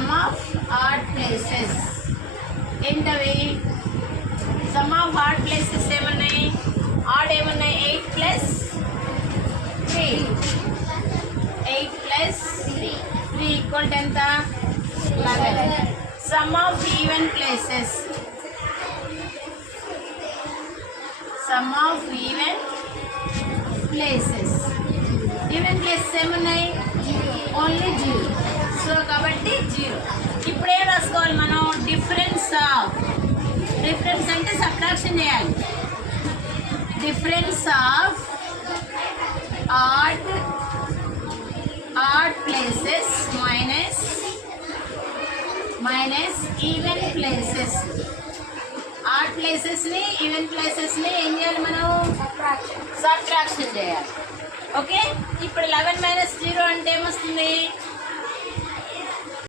Some of odd places ఏంటవి? Sum of odd places ఏమన్నాయి? Odd ఏమన్నాయి? 8 ప్లస్ 3. 8 ప్లస్ 3 ఈక్వల్ టు ఎంత? 11. Sum of even places. Sum of even places. Even places ఏమున్నాయి? Only 0. So కాబట్టి 0. ఇప్పుడు ఏం రాసుకోవాలి మనం? Difference of. డిఫరెన్స్ అంటే సబ్ట్రాక్షన్ చేయాలి. Difference of odd places minus even places. Odd ప్లేసెస్ని ఈవెన్ ప్లేసెస్ని ఏం చేయాలి మనం? సబ్ట్రాక్షన్ చేయాలి. ఓకే, ఇప్పుడు 11 - 0 అంటే ఏమొస్తుంది?